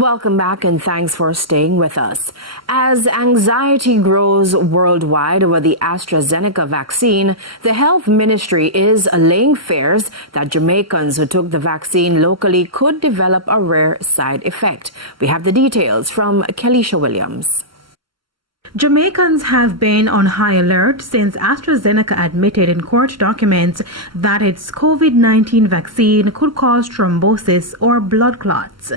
Welcome back and thanks for staying with us. As anxiety grows worldwide over the AstraZeneca vaccine, the health ministry is allaying fears that Jamaicans who took the vaccine locally could develop a rare side effect. We have the details from Kelisha Williams. Jamaicans have been on high alert since AstraZeneca admitted in court documents that its COVID-19 vaccine could cause thrombosis or blood clots.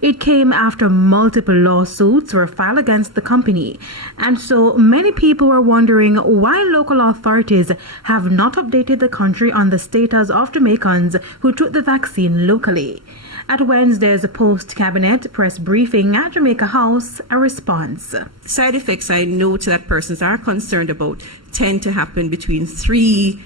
It came after multiple lawsuits were filed against the company, and so many people were wondering why local authorities have not updated the country on the status of Jamaicans who took the vaccine locally. At Wednesday's post-cabinet press briefing at Jamaica House, a response. Side effects I note that persons are concerned about tend to happen between 3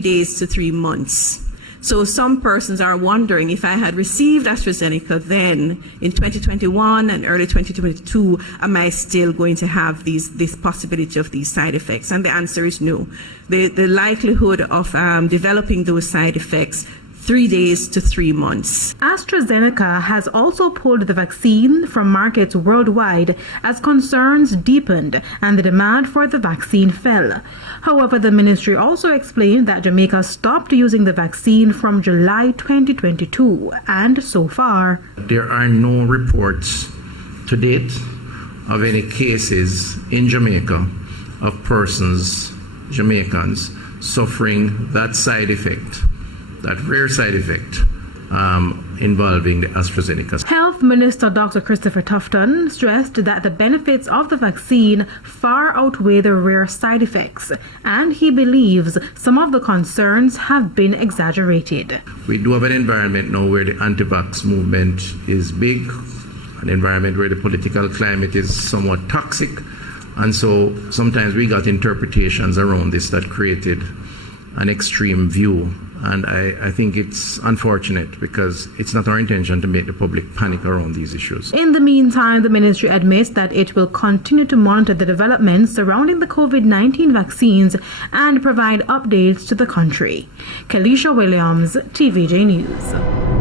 days to 3 months. So some persons are wondering, if I had received AstraZeneca then in 2021 and early 2022, am I still going to have this possibility of these side effects? And the answer is no. The likelihood of developing those side effects 3 days to 3 months. AstraZeneca has also pulled the vaccine from markets worldwide as concerns deepened and the demand for the vaccine fell. However, the ministry also explained that Jamaica stopped using the vaccine from July 2022, and so far, there are no reports to date of any cases in Jamaica of persons, Jamaicans, suffering that side effect, that rare side effect involving the AstraZeneca. Health Minister Dr. Christopher Tufton stressed that the benefits of the vaccine far outweigh the rare side effects, and he believes some of the concerns have been exaggerated. We do have an environment now where the anti-vax movement is big, an environment where the political climate is somewhat toxic, and so sometimes we got interpretations around this that created an extreme view. And I think it's unfortunate because it's not our intention to make the public panic around these issues. In the meantime, the ministry admits that it will continue to monitor the developments surrounding the COVID-19 vaccines and provide updates to the country. Kelisha Williams, TVJ News.